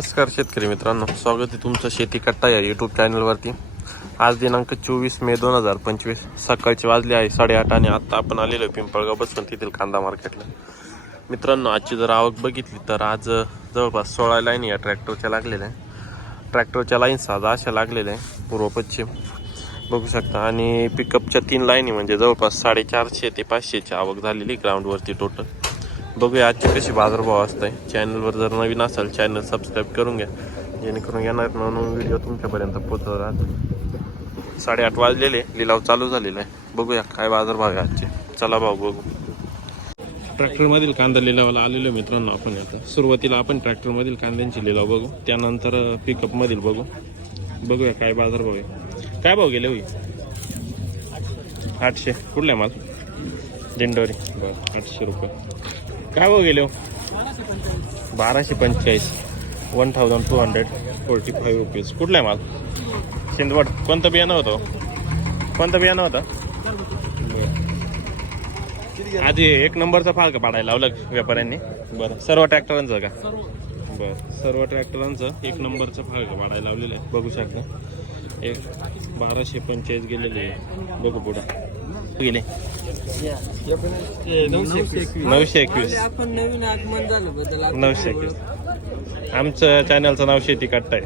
नमस्कार शेतकरी मित्रांनो, स्वागत आहे तुमचं शेती कट्टा या यूट्यूब चॅनलवरती। आज दिनांक 24 मे 2025 सकाळचे वाजले आहे 8:30 आणि आता आपण आलेलो आहे पिंपळगाव बसवंत कांदा मार्केटला। मित्रांनो, आजची जर आवक बघितली तर आज जवळपास 16 लाईन या ट्रॅक्टरच्या लागलेल्या आहे। ट्रॅक्टरच्या लाईन्स आज अशा लागलेल्या आहे पूर्व पश्चिम बघू शकता, आणि पिकअपच्या 3 लाईनी म्हणजे जवळपास 450 ते 500ची आवक झालेली ग्राउंडवरती टोटल। बघूया आजची कशी बाजारभाव असतंय। चॅनलवर जर नवीन असाल चॅनल सबस्क्राईब करून घ्या, जेणेकरून येणार नवीन व्हिडिओ तुमच्यापर्यंत पोहोचत राहतील। 8:30 वाजलेले, लिलाव चालू झालेला आहे। बघूया काय बाजारभाव आहे आजचे, चला भाऊ बघू। ट्रॅक्टरमधील कांदा लिलावाला आलेलो मित्रांनो आपण। आता सुरुवातीला आपण ट्रॅक्टरमधील कांद्यांची लिलाव बघू, त्यानंतर पिकअपमधील बघू। बघूया काय बाजारभाव आहे। काय भाव गेले होई? 800। कुठला माल? दिंडोरी। बरं, 800 रुपये। काय भाव गेले हो? 1245, 1245 रुपीज। कुठला आहे माल? शिंदवड। कोणतं बियाणं होतं? कोणतं बियाणं होतं? आधी 1 नंबरचा फाळका पाडायला लावलं व्यापाऱ्यांनी। बरं, सर्व ट्रॅक्टरांचं का? बरं, सर्व ट्रॅक्टरांचं 1 नंबरचा फाळका पाडायला लावलेलं आहे बघू शकता। 1245 गेलेले आहे। बघू पुढं गेले 921। आपण नवीन आगमन झालं बद्दल 921। आमचं चॅनलचं नाव शेती कट्टा आहे,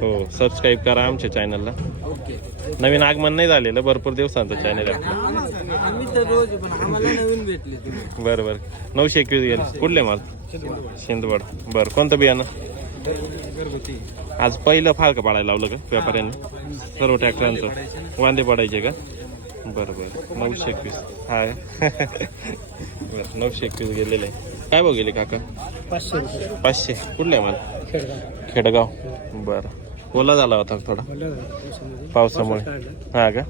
हो सबस्क्राईब करा आमच्या चॅनलला। नवीन आगमन नाही झालेलं, भरपूर दिवसांचं चॅनल आहे आपलं। आम्ही तर रोज पण आम्हाला नवीन भेटले तुम्ही। बरं बरं, 921 गेले। कुठले माल? शिंदवड। बरं, कोणतं बियाणं? आज पहिलं फाळकं पाडायला लावलं का व्यापाऱ्यांनी सर्व ट्रॅक्टरांचं? वांदे पडायचे का? बरं बरं, 921। हा बरं, 921 गेलेलं आहे। काय भाव गेले काका? 500 रुपये। 500। कुठलं आहे माल? खेडगाव। बरं, ओला झाला होता थोडा पावसामुळे, हा का?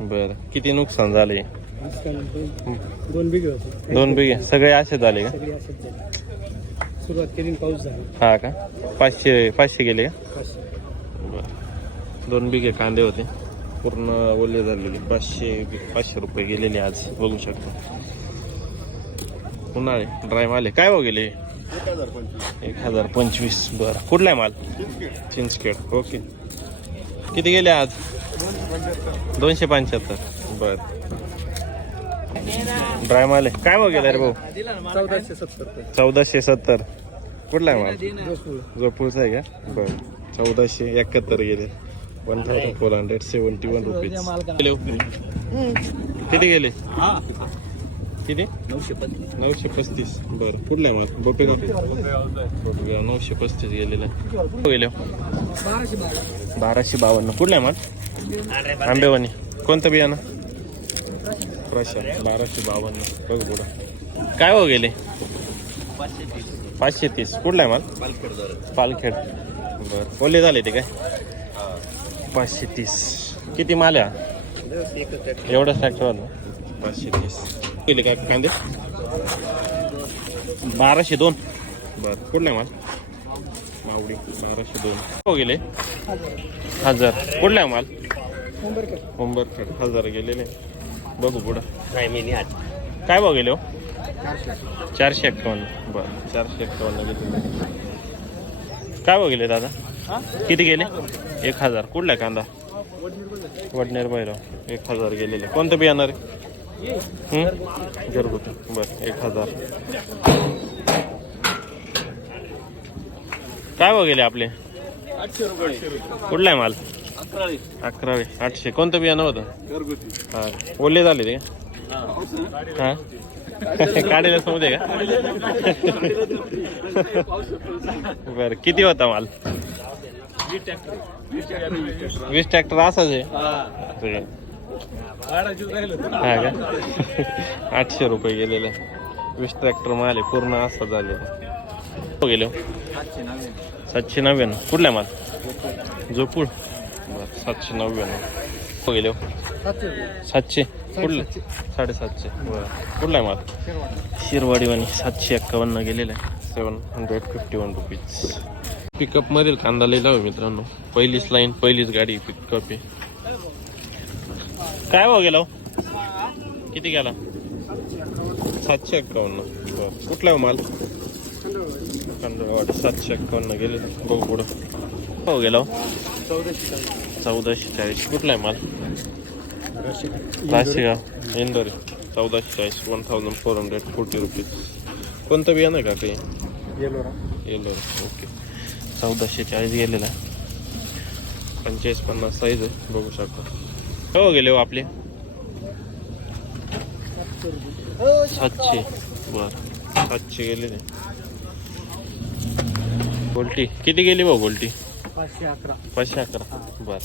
बरं, किती नुकसान झाले? 2 बिघे होते। 2 बिघे सगळे असे झाले का? सुरुवात केली पाऊस झाला। हा का? 500 गेले का? बरं, 2 बिघे कांदे होते पूर्ण ओले झालेले। 500 रुपये गेलेले आज बघू शकतो। उन्हाळे ड्राय माल काय भाव गेले? 1025। बरं, कुठला आहे माल? चिंचखेड। ओके, किती गेले आज? 275। बरं, ड्राय माल आहे। काय भाव गेला रे भाऊ? 1470। 1470। कुठला आहे माल? जोपूरचा आहे का? बरं, 1471 गेले। 1471 रुपीज। किती गेले? किती? 935। बरं, कुठला आहे माल? बोपेगाव। 935 गेलेला गेले। 1252। कुठला आहे माल? आंबेवानी। कोणतं बियाणं? प्रशांत। 1252। बघ पुढं काय हो गेले? 530। कुठला आहे माल? पालखेड। बरं, ओले झाले ते काय? 530। किती माल आहे? एवढंच ट्रॅक्टर 530 गेले काय कांदे? 1202। बरं, कुठला आहे माल? मावडी। 1202 हो गेले। 1000। कुठला आहे माल? उंबरखेड। 1000 गेलेले। बघू पुढं काय भाव गेले हो? 451। बरं, 451 गेले। काय भाव गेले दादा? किती गेले? 1000। कुठला आहे कांदा? वडनेर भैरव। 1000 गेलेले। कोणतं बियाणं रे? घरगुती। बरं, 1000। काय भाव गेले आपले? 800 रुपये। कुठला आहे माल? 11। 800। कोणतं बियाणं होतं? हा, ओले झाले ते हा काढायला समजे का? बरं, किती होता माल? 20 ट्रॅक्टर असाच आहे हा का? 800 रुपये गेलेले। 20 ट्रॅक्टर माल आहे पूर्ण असा झालेला। गेले 799। कुठला माल? जोपूर। बरं, 799 गेले। 700। कुठलं? 750। बरं, कुठला आहे माल? शिरवाडीवाणी। 751 गेलेला आहे। 751 रुपीज। पिकअप मधील कांदा लिहिला हो मित्रांनो। पहिलीच लाईन, पहिलीच गाडी पिकअप आहे। काय भाव गेला? किती गेला? 751। कुठला माल? कांदळवाडी 751 गेले. बघू पुढं हो गेलो 1440. कुठला आहे माल? राशीगाव इंदोरी. 1440 1440 रुपीज. कोणतं बियाणं आहे का काही? येलो. ओके 1440 गेलेला. 45-50 साईज आहे बघू शकता. हो गेले हो आपले 700. बरं 700 गेलेले. गोल्टी किती गेली भाऊ? गोल्टी 511. बरं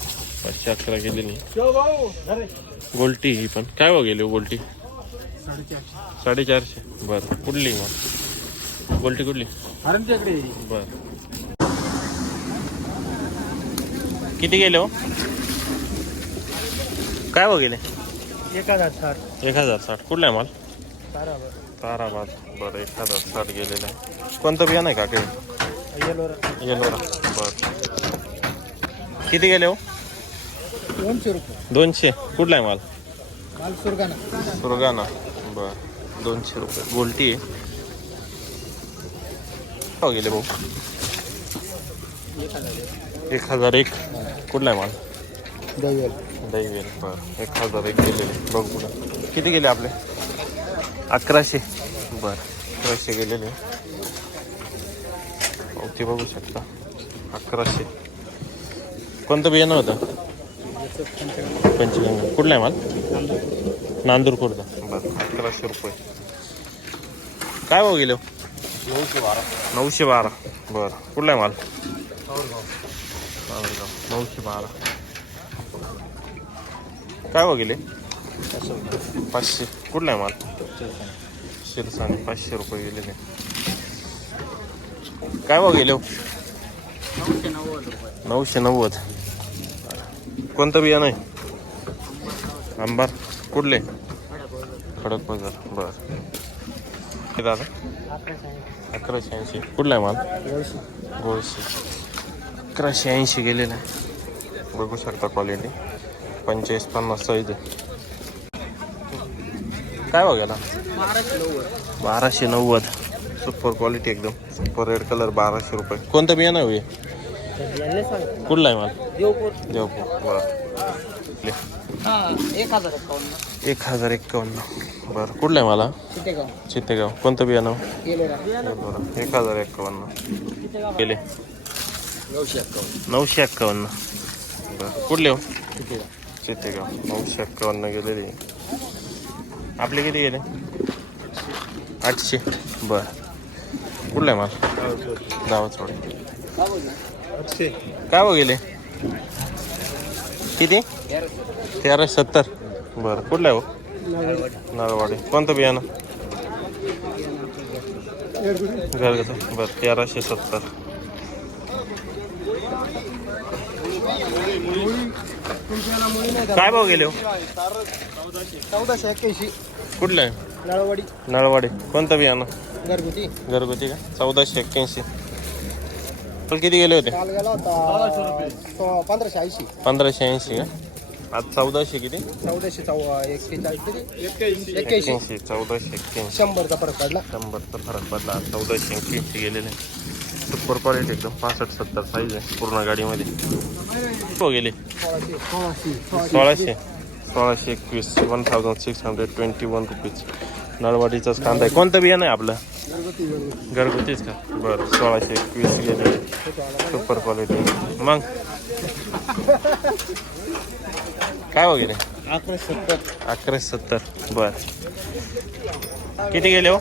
511 गेलेली. गोल्टी ही पण काय हो गेली गोल्टी? 450. बरं कुठली मग गोल्टी कुठली? बरं किती गेले हो? काय हो गेले? 1060. कुठला आहे माल? ताराबाद. बरं 1060 गेलेलं आहे. कोणतं बियाणं आहे का काही? येलोरा. बरं किती गेले हो? 200. कुठला आहे माल? सुरगाणा. बरं 200 रुपये. गोल्टी आहे. हो गेले भाऊ? 1001. कुठला आहे माल? दैवेल. बरं 1001 गेलेले. बघ पुढं किती गेले आपले? 1100. बरं 1100 गेलेले. ओके बघू शकता 1100. कोणतं बियाणं होतं? पंचगंगा. कुठला आहे माल? नांदूर खुर्द. बरं 1100 रुपये. काय हो गेले? 912. बरं कुठला आहे माल? 912. काय हो गेले? 500. कुठला आहे माल? शिरसाने. 500 रुपये गेलेले. काय हो गेले? 990. कोणतं बियाणं आहे? आंबार. कुठले? खडक बाजार. बरं हे दादा 1180. कुठला आहे माल? गोळशी. 1180 गेलेला आहे. बघू शकता क्वालिटी. 45-50 साईज आहे. काय हो गेला? 1290. सुपर क्वालिटी एकदम. Super red colour. 1200 रुपये. कोणतं बियाणं आहे? कुठला आहे माल? देवपूर. बरं 1051. बरं कुठला आहे मला? चित्तेगाव. कोणतं बियाणं? 1051 गेले. 951. बरं कुठले हो? चित्तेगाव. 951 गेलेली. आपले किती गेले? 800. बरं कुठला आहे माल? दावाचवाडी. काय हो गेले? किती? 1370. बरं कुठला आहे हो? नळवाडी. कोणतं बियाणं? घरगुती. बरं 1370. काय भाव गेले हो? 1481. कुठलं आहे? नळवाडी. कोणतं बियाणं? घरगुती का? 1481. पण किती गेले होते? काल गेला होता 1580. 1580 का? आज 1400 किती? 1441. 1481. 100चा फरक पडला. 100चा फरक पडला. 1481 गेलेले. सुपर क्वालिटी एकदम. 65-70 साईज आहे पूर्ण गाडीमध्ये. हो गेले 1621. 1621 रुपीज. नळवाडीचाच कांदा आहे. कोणतं बियाणं आहे आपलं? घरगुतीच का? बरं 1621 गेले. Super quality. मग काय वगैरे? 1170. बरं किती गेले हो?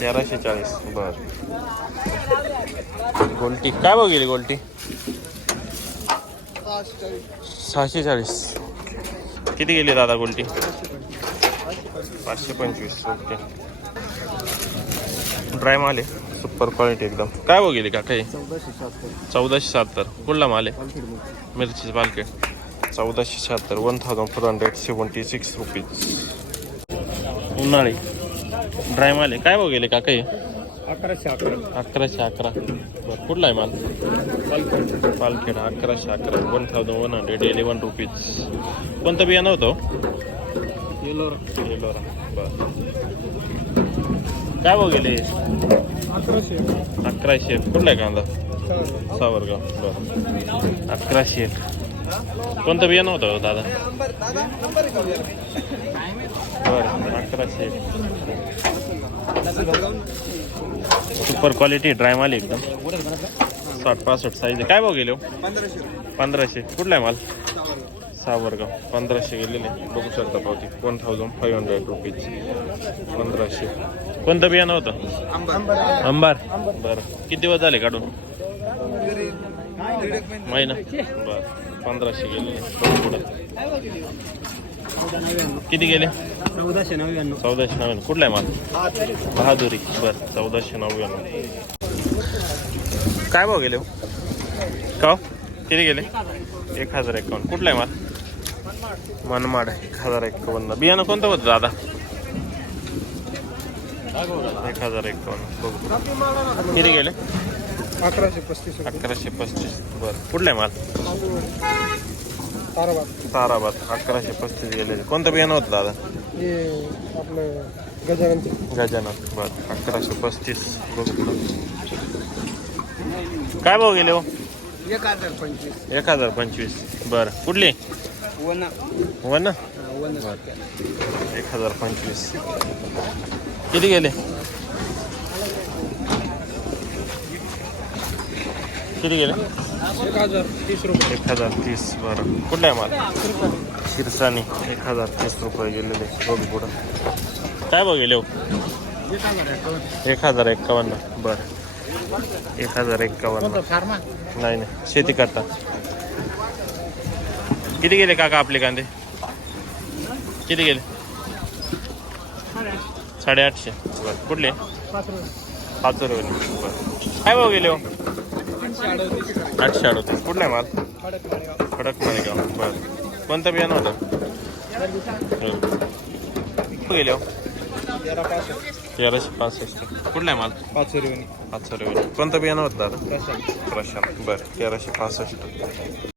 1340. बरं गोल्टी काय भाव गेली? गोल्टी 640. किती गेली दादा गोल्टी? 525. ओके ड्राय माल आहे. सुपर क्वालिटी एकदम. काय भाव गेली का काही? 1470. कुठला माल आहे? मिरचीचं पालखेड. 1476. 1476 रुपीज. उन्हाळी ड्राय माल आहे. काय भाव गेले का काही? 1111. बरं कुठला आहे माल? पालखेड. 1111. 1111 रुपीज. कोणतं बियाणं होतं? येलोरा. बरं काय भाव गेले? 1100. 1100. कुठला आहे कांदा? सावरगाव. बरं 1100. कोणतं बियाणं होतं हो दादा? बरं 1100. सुपर क्वालिटी ड्राय माल एकदम 60-65 साईज. काय भाव गेले? 1500. कुठला आहे माल? सावरगाव. 1500 गेलेले. बघू शकता पावती 1500 रुपीज. 1500. कोणतं बियाणं होतं? अंबार. बरं किती दिवस झाले काढून? महिना. बरं 1500 गेलेले. बघू पुढं किती गेले? 1499. 1499. कुठला आहे माल? बहादुरी. बरं 1499. काय भाव गेले हो? का हो? किती गेले? 1051. कुठला आहे माल? मनमाड. 1051. बियाणं कोणतं होतं दादा? 1051. बघू किती गेले? 1135. 1135. बरं कुठला आहे माल? ताराबाद. ताराबाद. 1135 गेलेले. कोणतं बियाणं होतं दादा? हे आपलं गजानन. गजानन. बरं 1135. बघू पुढं काय भाव गेले हो? 1025. 1025. बरं कुठली? वन. 1025. किती गेले? किती गेले? 1030 रुपये. 1030. बरं कुठला आहे माल? शिरसानी. 1030 रुपये गेलेले. बघू पुढं काय भाव गेले हो? 1051. बरं 1051. नाही नाही शेती करता. किती गेले काका आपले कांदे? किती गेले? 850. बरं कुठले? 5 रुपये. बरं काय भाव गेले हो? 838. कुठला आहे माल? खडक मालेगाव. बरं कोणतं बियाणं होतं? गेले हो? 1365. कुठला आहे माल? 5 रुपये. 5 रुपये. कोणतं बियाणं होतं दादा? प्रशांत. बरं 1365.